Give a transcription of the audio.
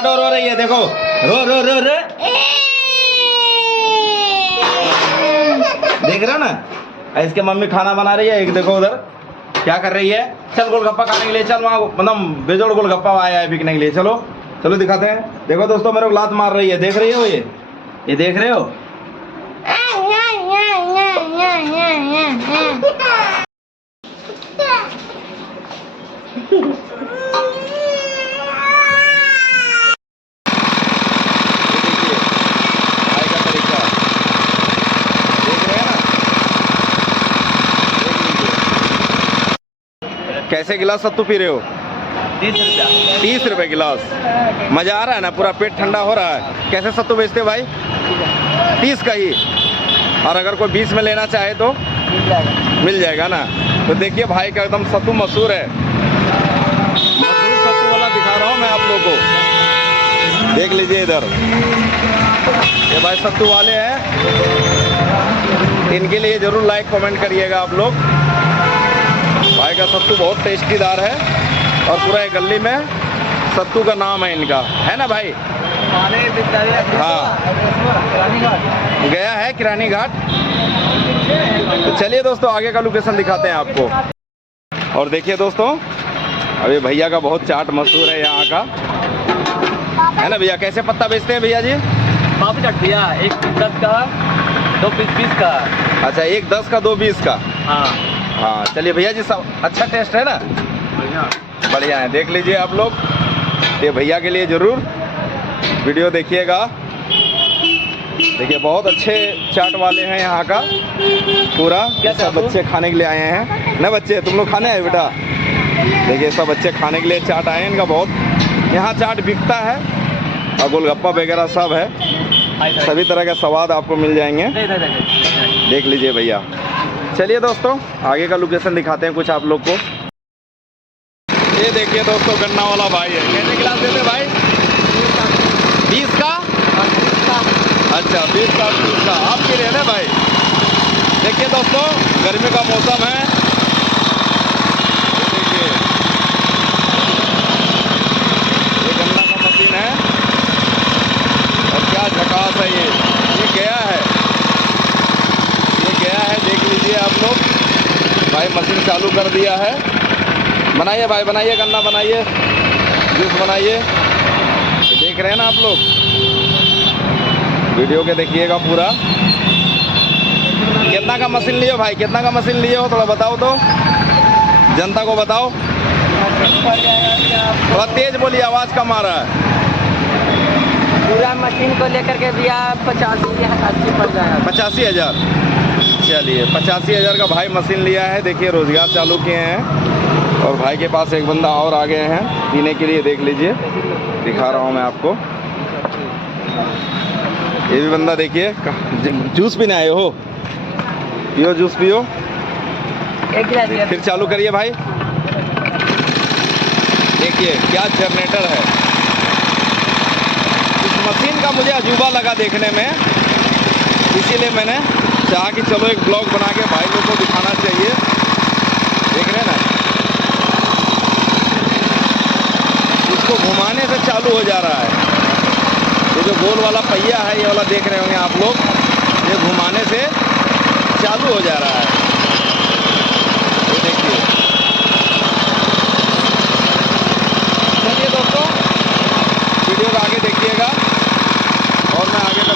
Tomato रो रही है, देखो रो रो रो रो। देख रहे हो ना, इसके मम्मी खाना बना रही है। एक देखो उधर क्या कर रही है। चल गोलगप्पा खाने के लिए चल, वहाँ मतलब बेजोड़ गोलगप्पा आया है बिकने के लिए। चलो चलो दिखाते हैं। देखो दोस्तों मेरे को लात मार रही है, देख रही हो ये देख रहे हो। कैसे गिलास सत्तू पी रहे हो? 30 रुपया। 30 रुपए गिलास। मजा आ रहा है ना, पूरा पेट ठंडा हो रहा है। कैसे सत्तू बेचते हो भाई? 30 का ही। और अगर कोई 20 में लेना चाहे तो मिल जाएगा ना। तो देखिए भाई का एकदम सत्तू मशहूर है। मशहूर सत्तू वाला दिखा रहा हूँ मैं आप लोगों को, देख लीजिए इधर। ये भाई सत्तू वाले हैं, इनके लिए जरूर लाइक कमेंट करिएगा आप लोग। भाई का सत्तू बहुत टेस्टीदार है और पूरा एक गली में सत्तू का नाम है इनका, है ना भाई? हाँ, गया है किरानी घाट। तो चलिए दोस्तों आगे का लोकेशन दिखाते हैं आपको। और देखिए दोस्तों, अभी भैया का बहुत चाट मशहूर है यहाँ का, है ना भैया? कैसे पत्ता बेचते हैं भैया जी? पापड़ी चाट भैया, एक 10 का 2 पीस 20 का। अच्छा, एक 10 का 2 20 का। हाँ हाँ चलिए भैया जी, सब अच्छा टेस्ट है ना? बढ़िया है। देख लीजिए आप लोग, ये भैया के लिए जरूर वीडियो देखिएगा। देखिए बहुत अच्छे चाट वाले हैं यहाँ का पूरा। क्या सब बच्चे खाने के लिए आए हैं ना? बच्चे तुम लोग खाने आए बेटा? देखिए सब बच्चे खाने के लिए चाट आए हैं। इनका बहुत यहाँ चाट बिकता है और गोलगप्पा वगैरह सब है। सभी तरह के स्वाद आपको मिल जाएंगे। देख लीजिए भैया। चलिए दोस्तों आगे का लोकेशन दिखाते हैं कुछ आप लोग को। ये देखिए दोस्तों, गन्ना वाला भाई है। कैसे गिलास देते भाई? 20 का। अच्छा 20 का 30 का। आप पी रहे हैं भाई? देखिए दोस्तों, गर्मी का मौसम है। देखिए ये गन्ना का मशीन है और क्या झकास है ये गया है, देख लीजिए आप लोग। भाई मशीन चालू कर दिया है। बनाइए भाई, बनाइए गन्ना, बनाइए जूस बनाइए। देख रहे हैं ना आप लोग, वीडियो के देखिएगा पूरा। कितना का मशीन लिए हो भाई? कितना का मशीन लिए हो? थोड़ा बताओ तो, जनता को बताओ। थोड़ा तेज बोलिए, आवाज़ कम आ रहा है। पूरा मशीन को लेकर के भैया 85 पड़ जाएगा। 85,000। चलिए 85,000 का भाई मशीन लिया है। देखिए रोजगार चालू किए हैं और भाई के पास एक बंदा और आ गए हैं पीने के लिए। देख लीजिए, दिखा रहा हूँ मैं आपको। ये भी बंदा देखिए, जूस पीने आए हो? पियो जूस पियो। फिर चालू करिए भाई। देखिए क्या जनरेटर है। इस मशीन का मुझे अजूबा लगा देखने में, इसीलिए मैंने चाहा कि चलो एक ब्लॉग बना के भाई लोग को दिखाना चाहिए। देख रहे हैं ना, इसको घुमाने से चालू हो जा रहा है। ये जो गोल वाला पहिया है, ये वाला देख रहे होंगे आप लोग, ये घुमाने से चालू हो जा रहा है। ये देखिए। चलिए दोस्तों वीडियो को आगे देखिएगा और मैं आगे का